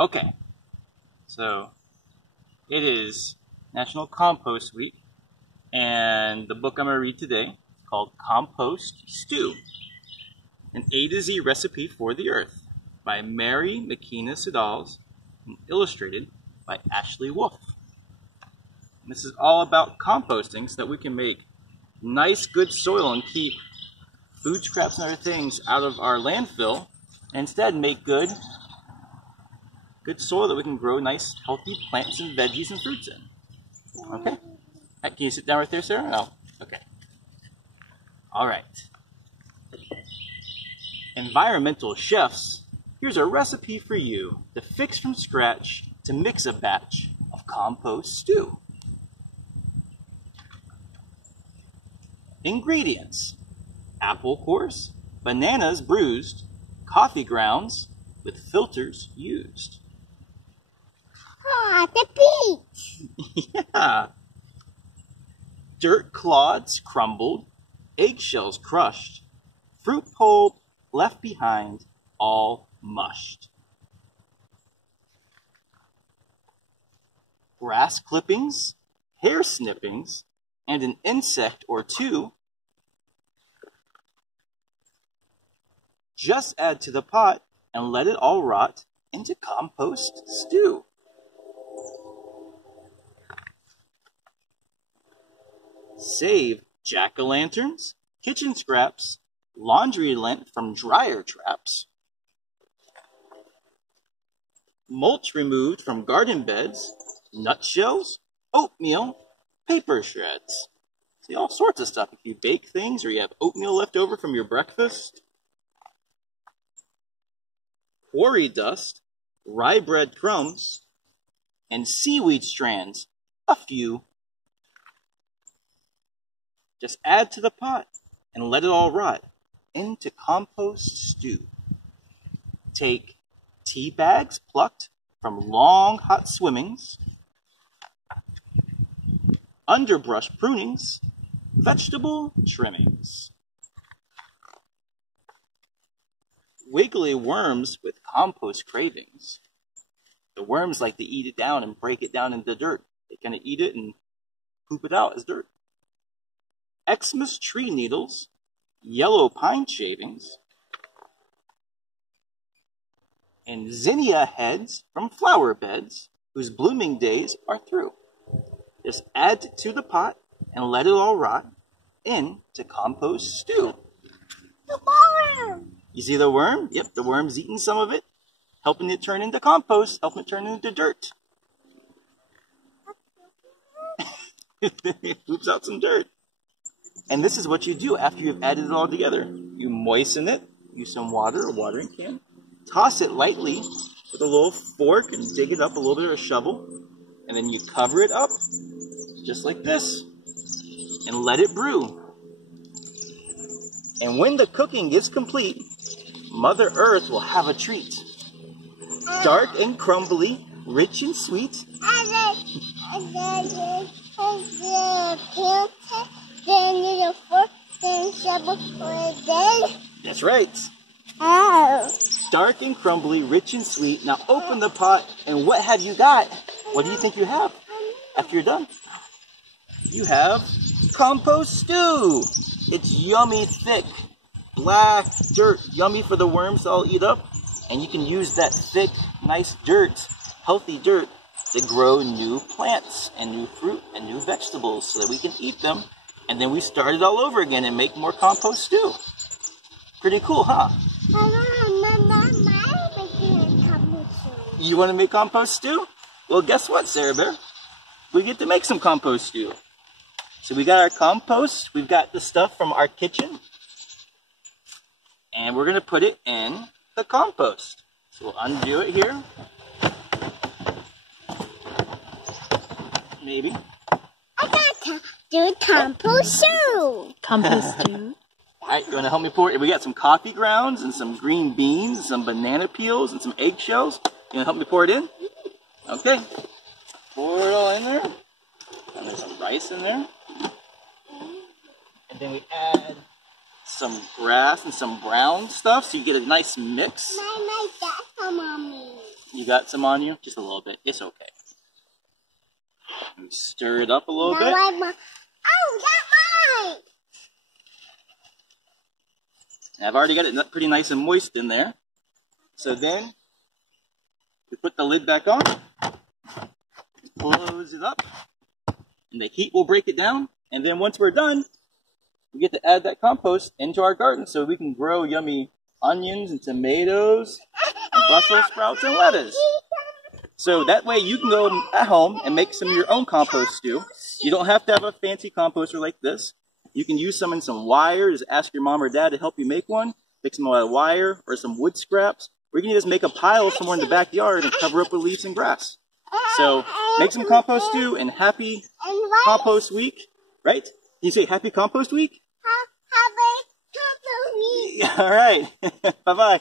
Okay, so it is National Compost Week, and the book I'm going to read today is called Compost Stew, an A to Z recipe for the earth by Mary McKenna-Siddals and illustrated by Ashley Wolf. And this is all about composting so that we can make nice, good soil and keep food scraps and other things out of our landfill, and instead make good soil that we can grow nice, healthy plants and veggies and fruits in. Okay? Can you sit down right there, Sarah? No? Okay. All right. Environmental chefs, here's a recipe for you to fix from scratch to mix a batch of compost stew. Ingredients: apple cores, bananas bruised, coffee grounds with filters used. Ah, the beach! Yeah. Dirt clods crumbled, eggshells crushed, fruit pulp left behind, all mushed. Grass clippings, hair snippings, and an insect or two. Just add to the pot and let it all rot into compost stew. Save jack-o'-lanterns, kitchen scraps, laundry lint from dryer traps, mulch removed from garden beds, nutshells, oatmeal, paper shreds. See, all sorts of stuff. If you bake things or you have oatmeal left over from your breakfast, quarry dust, rye bread crumbs, and seaweed strands, a few. Just add to the pot and let it all rot into compost stew. Take tea bags plucked from long hot swimmings, underbrush prunings, vegetable trimmings, wiggly worms with compost cravings. The worms like to eat it down and break it down into dirt. They kind of eat it and poop it out as dirt. Xmas tree needles, yellow pine shavings, and zinnia heads from flower beds whose blooming days are through. Just add to the pot and let it all rot into compost stew. The worm! You see the worm? Yep, the worm's eating some of it, helping it turn into compost, helping it turn into dirt. It poops out some dirt. And this is what you do after you've added it all together. You moisten it, use some water, a watering can, toss it lightly with a little fork and dig it up a little bit or a shovel, and then you cover it up just like this and let it brew. And when the cooking is complete, Mother Earth will have a treat. Dark and crumbly, rich and sweet. That's right. Oh. Dark and crumbly, rich and sweet. Now open the pot, and what have you got? What do you think you have after you're done? You have compost stew. It's yummy, thick, black dirt. Yummy for the worms to all eat up. And you can use that thick, nice dirt, healthy dirt, to grow new plants and new fruit and new vegetables so that we can eat them. And then we start it all over again and make more compost stew. Pretty cool, huh? You want to make compost stew? Well, guess what, Sarah Bear? We get to make some compost stew. So we got our compost. We've got the stuff from our kitchen. And we're going to put it in the compost. So we'll undo it here. Maybe. I got to do compost stew. Compost stew. All right, you want to help me pour it? We got some coffee grounds and some green beans and some banana peels and some eggshells. You want to help me pour it in? Okay. Pour it all in there. And there's some rice in there. And then we add some grass and some brown stuff so you get a nice mix. I like that, Mommy. You got some on you? Just a little bit. It's okay. And stir it up a little bit. Oh, that's mine. And I've already got it pretty nice and moist in there. So then, we put the lid back on. Close it up. And the heat will break it down. And then once we're done, we get to add that compost into our garden so we can grow yummy onions and tomatoes and Brussels sprouts and lettuce. So that way you can go at home and make some of your own compost stew. You don't have to have a fancy composter like this. You can use some in some wire. Just ask your mom or dad to help you make one. Make some wire or some wood scraps. Or you can just make a pile somewhere in the backyard and cover up with leaves and grass. So make some compost stew and happy compost week, right? Can you say happy compost week? Happy compost week. All right. Bye-bye.